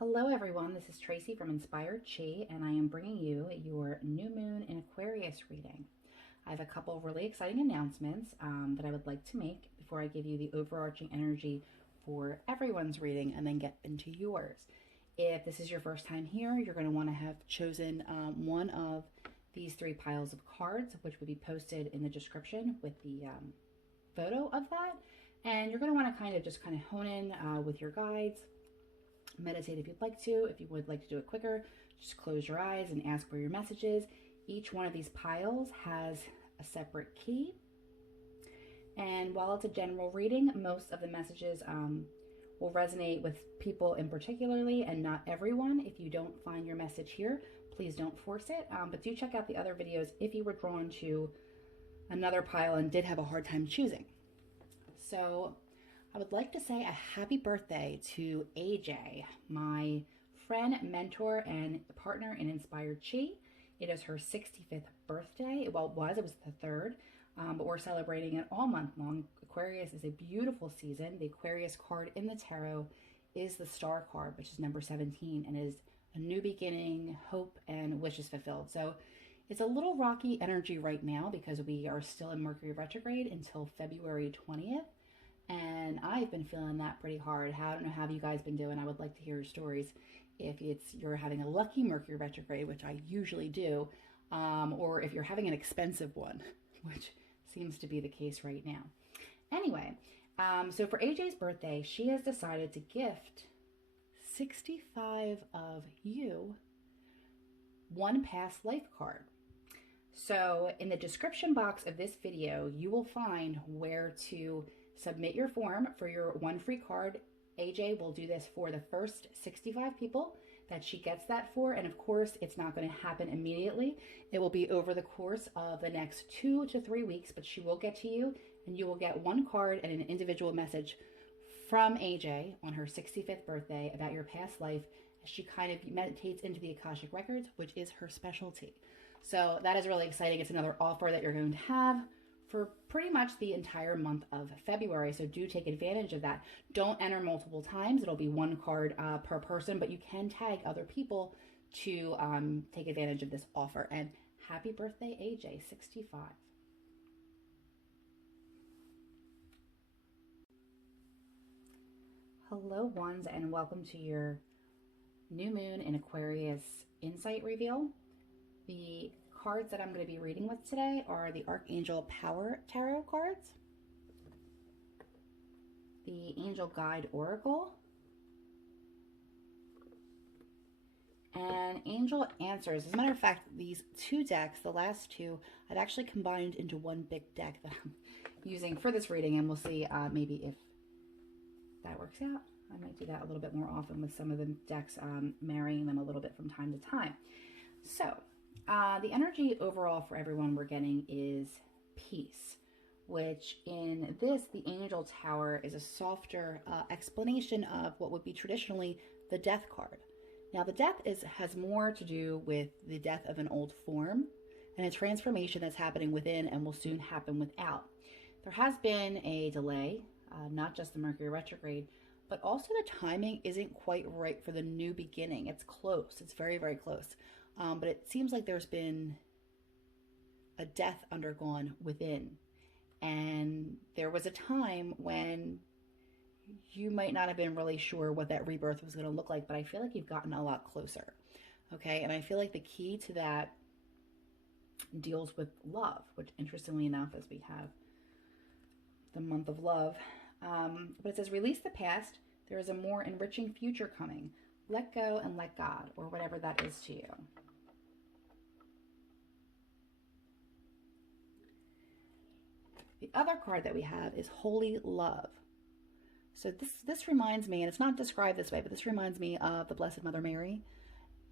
Hello everyone, this is Tracy from Inspired Chi, and I am bringing you your new moon in Aquarius reading. I have a couple of really exciting announcements that I would like to make before I give you the overarching energy for everyone's reading and then get into yours. If this is your first time here, you're going to want to have chosen one of these three piles of cards, which will be posted in the description with the photo of that. And you're going to want to kind of hone in with your guides. Meditate if you'd like to. If you would like to do it quicker, just close your eyes and ask for your messages. Each one of these piles has a separate key. And while it's a general reading, most of the messages will resonate with people in particularly and not everyone. If you don't find your message here, please don't force it. But do check out the other videos if you were drawn to another pile and did have a hard time choosing. So I would like to say a happy birthday to AJ, my friend, mentor, and partner in Inspired Chi. It is her 65th birthday. Well, it was the 3rd, but we're celebrating it all month long. Aquarius is a beautiful season. The Aquarius card in the tarot is the Star card, which is number 17, and is a new beginning, hope, and wishes fulfilled. So it's a little rocky energy right now because we are still in Mercury retrograde until February 20th. And I've been feeling that pretty hard. I don't know how you guys been doing. I would like to hear your stories. If you're having a lucky Mercury retrograde, which I usually do, or if you're having an expensive one, which seems to be the case right now. Anyway, so for AJ's birthday, she has decided to gift 65 of you one past life card. So in the description box of this video, you will find where to submit your form for your one free card. AJ will do this for the first 65 people that she gets that for. And of course, it's not going to happen immediately. It will be over the course of the next 2 to 3 weeks, but she will get to you and you will get one card and an individual message from AJ on her 65th birthday about your past life as she kind of meditates into the Akashic Records, which is her specialty. So that is really exciting. It's another offer that you're going to have for pretty much the entire month of February. So do take advantage of that. Don't enter multiple times. It'll be one card per person, but you can tag other people to take advantage of this offer. And happy birthday, AJ, 65. Hello, ones, and welcome to your new moon in Aquarius insight reveal. The cards that I'm going to be reading with today are the Archangel Power Tarot cards, the Angel Guide Oracle, and Angel Answers. As a matter of fact, these two decks, the last two, I've actually combined into one big deck that I'm using for this reading, and we'll see maybe if that works out. I might do that a little bit more often with some of the decks, marrying them a little bit from time to time. So the energy overall for everyone we're getting is peace, which in this, the Angel Tower is a softer explanation of what would be traditionally the Death card. Now, the Death has more to do with the death of an old form and a transformation that's happening within and will soon happen without. There has been a delay, not just the Mercury retrograde, but also the timing isn't quite right for the new beginning. It's close. It's very, very close. But it seems like there's been a death undergone within. And there was a time when you might not have been really sure what that rebirth was going to look like, but I feel like you've gotten a lot closer. Okay, and I feel like the key to that deals with love, which interestingly enough, as we have the month of love, but it says, release the past. There is a more enriching future coming. Let go and let God, or whatever that is to you. The other card that we have is Holy Love. So this reminds me, and it's not described this way, but this reminds me of the Blessed Mother Mary.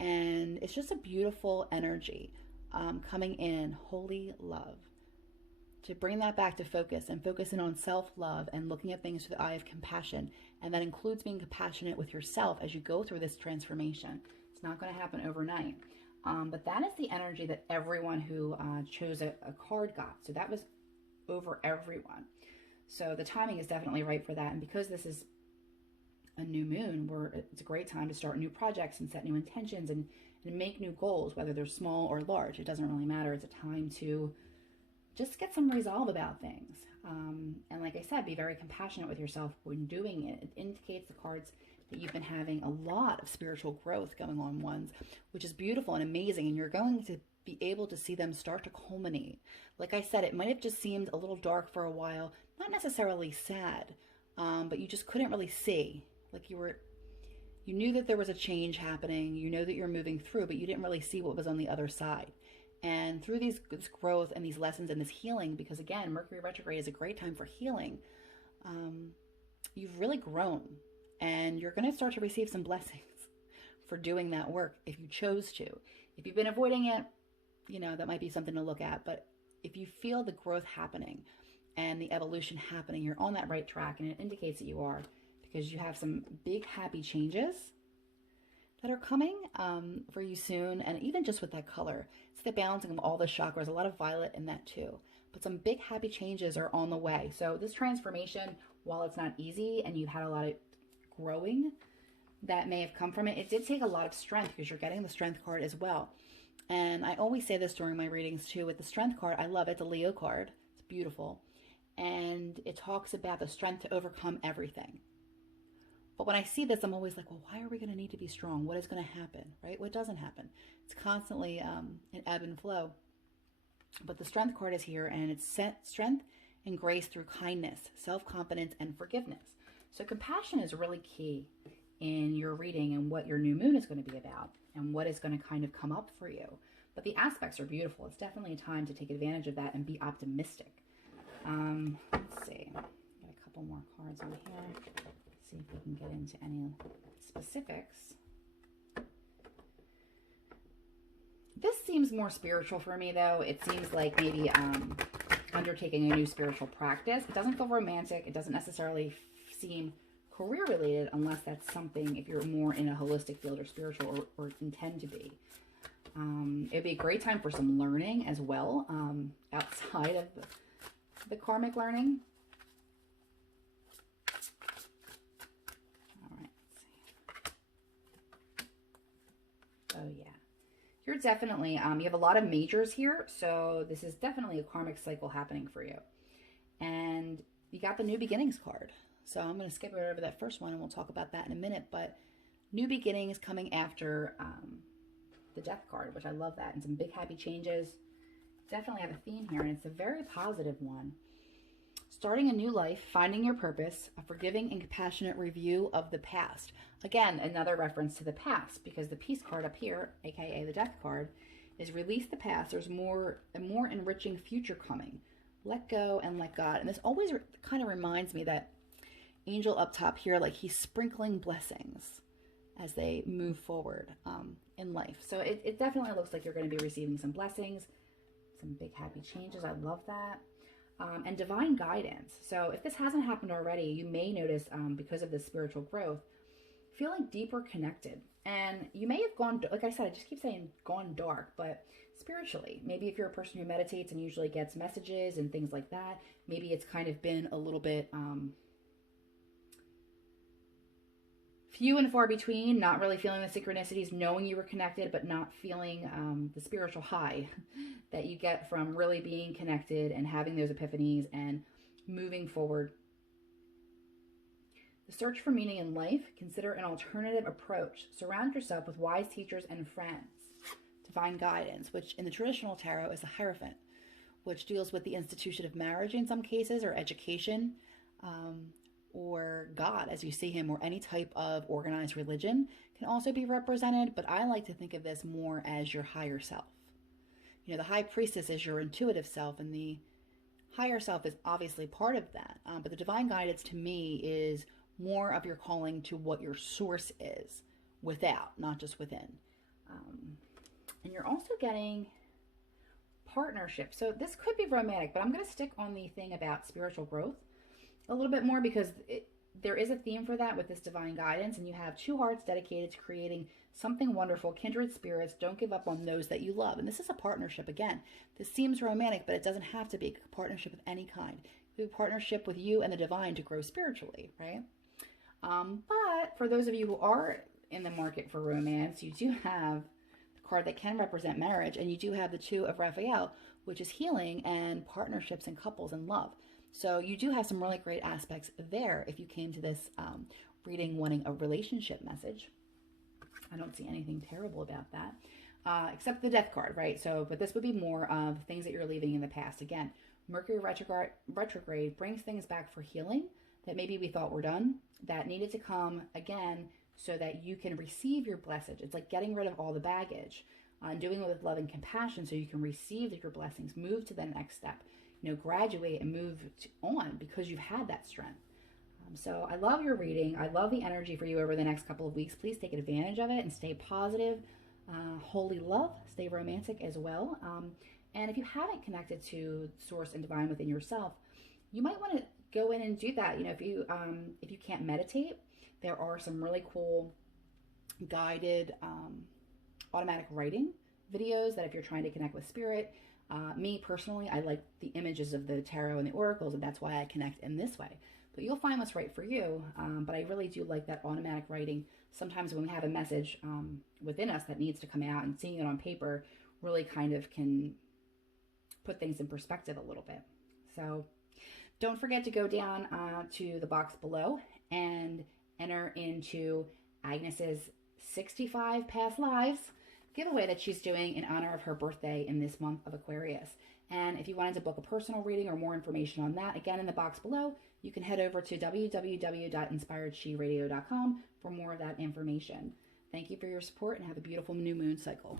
And it's just a beautiful energy coming in, holy love. To bring that back to focus and focus in on self-love and looking at things through the eye of compassion. And that includes being compassionate with yourself as you go through this transformation. It's not going to happen overnight. But that is the energy that everyone who chose a card got. So that was over everyone. So the timing is definitely right for that. And because this is a new moon where it's a great time to start new projects and set new intentions and make new goals, whether they're small or large. It doesn't really matter. It's a time to just get some resolve about things. And like I said, be very compassionate with yourself when doing it. It indicates the cards that you've been having a lot of spiritual growth going on ones, which is beautiful and amazing. And you're going to be able to see them start to culminate. Like I said, it might have just seemed a little dark for a while, not necessarily sad, but you just couldn't really see. Like you knew that there was a change happening. You know that you're moving through, but you didn't really see what was on the other side. And through this growth and these lessons and this healing, because again, Mercury retrograde is a great time for healing, you've really grown. And you're going to start to receive some blessings for doing that work if you chose to. If you've been avoiding it, that might be something to look at. But if you feel the growth happening and the evolution happening, you're on that right track, and it indicates that you are, because you have some big happy changes that are coming for you soon. And even just with that color, it's the balancing of all the chakras, a lot of violet in that too. But some big happy changes are on the way. So this transformation, while it's not easy and you've had a lot of growing that may have come from it, it did take a lot of strength, because you're getting the strength card as well. And I always say this during my readings too, with the strength card, I love it. It's a Leo card. It's beautiful. And it talks about the strength to overcome everything. But when I see this, I'm always like, well, why are we going to need to be strong? What is going to happen, right? What doesn't happen? It's constantly an ebb and flow. But the strength card is here, and it's strength and grace through kindness, self-confidence, and forgiveness. So compassion is really key in your reading and what your new moon is going to be about and what is going to kind of come up for you. But the aspects are beautiful. It's definitely a time to take advantage of that and be optimistic. Let's see. Got a couple more cards on here. See if we can get into any specifics. This seems more spiritual for me, though. It seems like maybe undertaking a new spiritual practice. It doesn't feel romantic. It doesn't necessarily seem career related, unless that's something, if you're more in a holistic field or spiritual or intend to be. It'd be a great time for some learning as well, outside of the karmic learning. All right. Oh yeah. You're definitely, you have a lot of majors here, so this is definitely a karmic cycle happening for you. And you got the New Beginnings card. So I'm going to skip over that first one, and we'll talk about that in a minute. But New Beginnings coming after the Death card, which I love that. And some big happy changes. Definitely have a theme here, and it's a very positive one. Starting a new life, finding your purpose, a forgiving and compassionate review of the past. Again, another reference to the past, because the Peace card up here, aka the Death card, is release the past. There's a more enriching future coming. Let go and let God. And this always kind of reminds me that angel up top here, like he's sprinkling blessings as they move forward in life. So it definitely looks like you're going to be receiving some blessings, some big happy changes. I love that. And divine guidance. So if this hasn't happened already, you may notice, because of this spiritual growth, feeling deeper connected. And you may have gone, like I said, I just keep saying gone dark, but spiritually. Maybe if you're a person who meditates and usually gets messages and things like that, maybe it's kind of been a little bit few and far between, not really feeling the synchronicities, knowing you were connected, but not feeling the spiritual high that you get from really being connected and having those epiphanies and moving forward. The search for meaning in life, consider an alternative approach. Surround yourself with wise teachers and friends. Divine guidance, which in the traditional tarot is the Hierophant, which deals with the institution of marriage in some cases, or education, or God as you see him, or any type of organized religion can also be represented. But I like to think of this more as your higher self. You know, the High Priestess is your intuitive self, and the higher self is obviously part of that. But the divine guidance to me is more of your calling to what your source is without, not just within. And you're also getting partnership. So this could be romantic, but I'm going to stick on the thing about spiritual growth a little bit more, because there is a theme for that with this divine guidance. And you have two hearts dedicated to creating something wonderful, kindred spirits. Don't give up on those that you love. And this is a partnership. Again, this seems romantic, but it doesn't have to be a partnership of any kind. It could be a partnership with you and the divine to grow spiritually, right? But for those of you who are in the market for romance, you do have the card that can represent marriage, and you do have the Two of Raphael, which is healing and partnerships and couples and love. So you do have some really great aspects there if you came to this reading wanting a relationship message. I don't see anything terrible about that, except the Death card, right? So, but this would be more of things that you're leaving in the past. Again, Mercury retrograde brings things back for healing that maybe we thought were done, that needed to come again so that you can receive your blessing. It's like getting rid of all the baggage and doing it with love and compassion so you can receive your blessings, move to the next step, graduate and move on because you've had that strength. So I love your reading. I love the energy for you over the next couple of weeks. Please take advantage of it and stay positive. Holy love, stay romantic as well. And if you haven't connected to Source and Divine within yourself, you might want to go in and do that. If you can't meditate, there are some really cool guided automatic writing videos that if you're trying to connect with spirit. Me personally, I like the images of the tarot and the oracles, and that's why I connect in this way. But you'll find what's right for you. But I really do like that automatic writing. Sometimes when we have a message within us that needs to come out, and seeing it on paper really kind of can put things in perspective a little bit. So don't forget to go down to the box below and enter into Agnes's 65 past lives giveaway that she's doing in honor of her birthday in this month of Aquarius. And if you wanted to book a personal reading or more information on that, again, in the box below, you can head over to www.inspiredshe.radio.com for more of that information. Thank you for your support and have a beautiful new moon cycle.